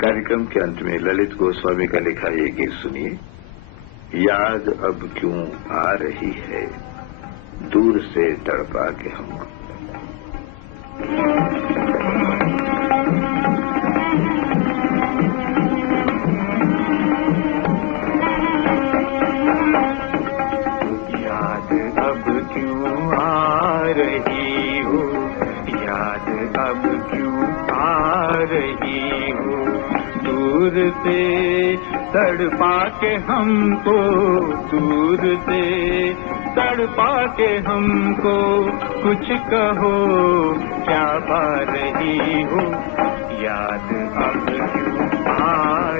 कार्यक्रम के अंत में ललित गोस्वामी का लिखा ये गीत सुनिए। याद अब क्यों आ रही है दूर से तड़पा के हमको। याद अब क्यों आ रही हो, याद अब क्यों आ रही हो, दूर से तड़पा के हमको, दूर से तड़पा के हमको, कुछ कहो क्या पा रही हो, याद अब क्यों आ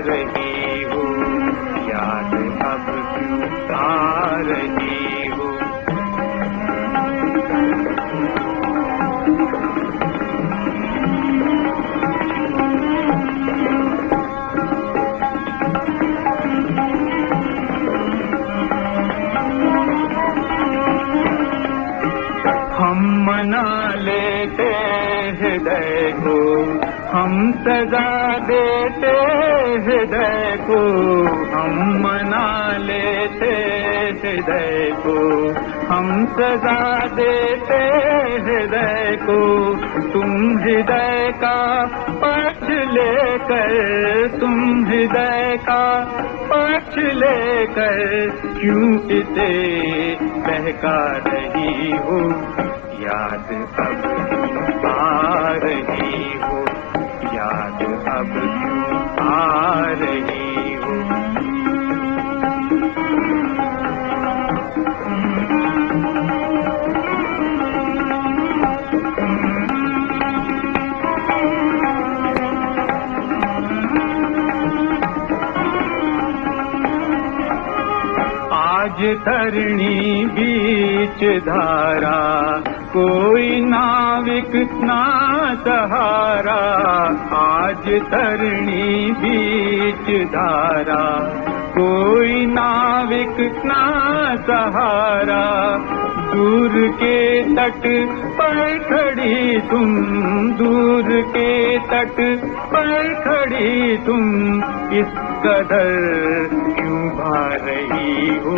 रही हो, याद अब क्यों आ रही हो। हम मना लेते हृदय को, हम सजा देते हृदय को, हम मना लेते हृदय को, हम सजा देते हृदय को, तुम हृदय का पक्ष लेकर, तुम हृदय का पक्ष लेकर क्यों इसे बहका रही हो, याद अब क्यों आ रही हो, याद अब क्यों आ रही हो। आज तरणी बीच धारा, कोई नाविक ना सहारा, आज तरणी बीच धारा, कोई नाविक ना सहारा, दूर के तट पर खड़ी तुम, दूर के तट पर खड़ी तुम, इस कदर क्यों भा रही हो,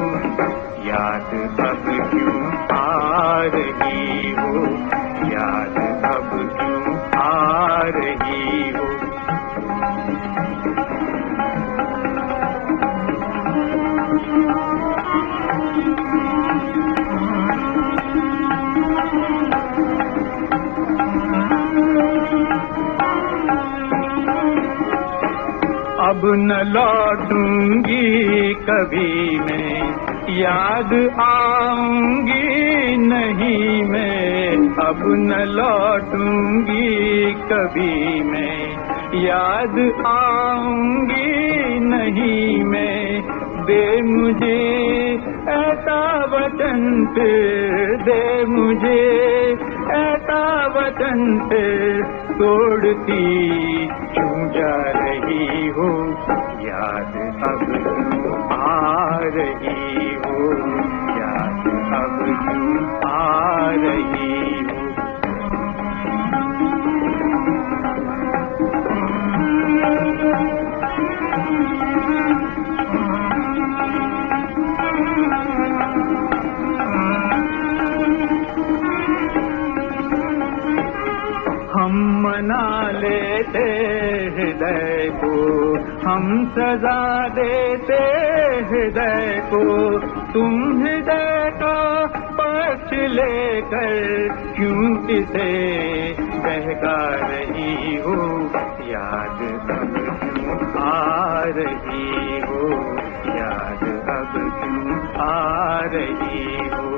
याद अब क्यों आ रही हो, याद अब क्यों आ रही हो। अब न लौटूंगी कभी मैं, याद आऊंगी नहीं मैं, अब न लौटूंगी कभी मैं, याद आऊंगी नहीं मैं, दे मुझे ऐसा वचन फिर, दे मुझे ऐसा वचन फिर, तोड़ती क्यों जा रही हो, याद अब क्यों आ रही हो, याद अब क्यों आ रही हो। हम मना लेते हृदय को, हम सजा देते हृदय को, तुम हृदय का पक्ष लेकर क्यों इसे बहका रही हो, याद अब क्यों आ रही हो, याद अब क्यों आ रही हो,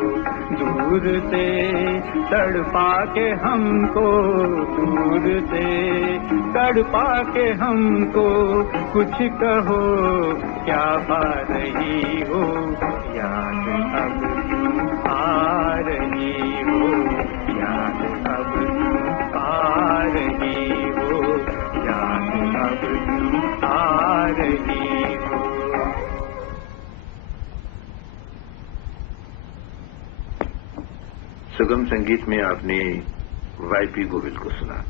दूर से तड़पा के हमको, दूर से तड़पा के हमको, कुछ कहो क्या पा रही हो, याद अब क्यों आ रही हो, याद अब क्यों आ रही हो, याद अब क्यों आ रही हो। सुगम संगीत में आपने वाईपी गोविल को सुना।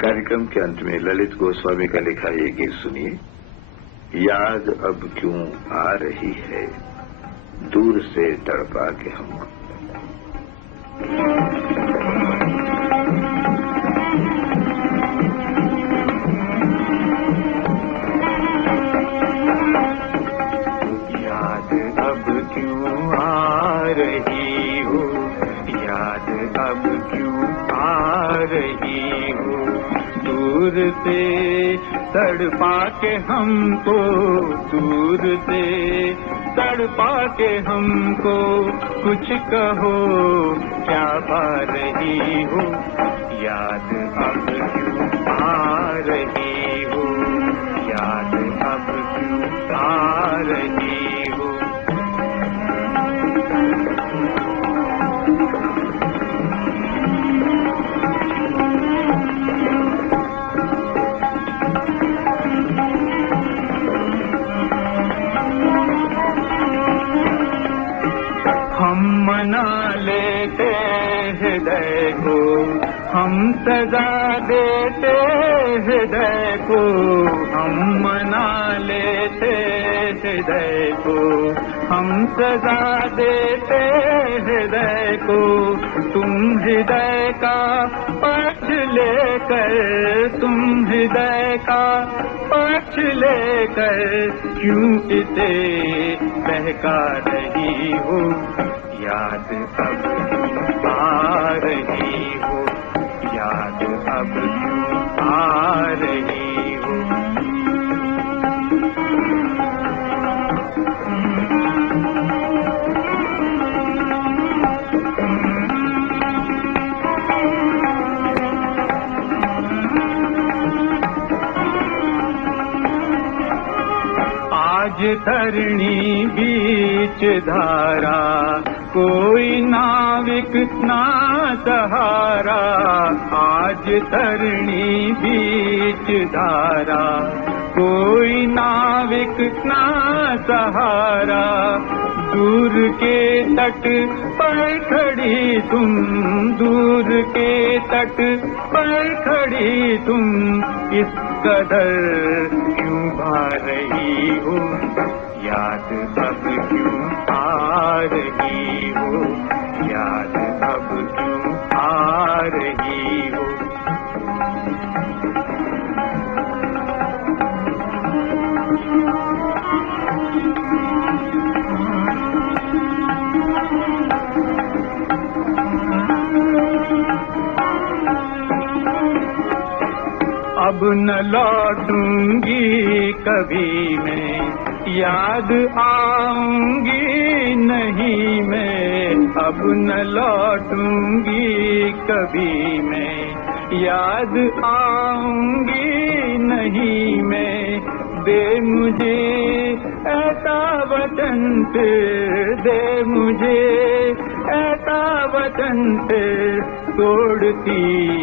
कार्यक्रम के अंत में ललित गोस्वामी का लिखा ये गीत सुनिए। याद अब क्यों आ रही है दूर से तड़पा के हमको। याद अब क्यों आ रही हो, याद अब क्यों आ रही हो, दूर से तड़पा के हमको, दूर से तड़पा के हमको, कुछ कहो क्या पा रही हो, याद अब क्यों आ रही हो, याद अब क्यों आ रही हो। हम मना लेते हृदय को, हम सजा देते हृदय को, हम मना लेते हृदय को, हम सजा देते हृदय को, तुम हृदय का पक्ष लेकर, तुम हृदय का पक्ष लेकर क्यों इसे बहका रही हो, याद अब क्यों आ रही हो, याद अब क्यों आ रही हो। आज तरणी बीच धारा, कोई नाविक ना सहारा, आज तरणी बीच धारा, कोई नाविक ना सहारा, दूर के तट पर खड़ी तुम, दूर के तट पर खड़ी तुम, इस कदर क्यों भा रही हो, याद अब क्यों आ रही हो, याद अब क्यों आ रही हो। अब न लौटूंगी कभी मैं, याद आऊंगी नहीं मैं, अब न लौटूंगी कभी मैं, याद आऊंगी नहीं मैं, दे मुझे ऐसा वचन फिर, दे मुझे ऐसा वचन फिर, तोड़ती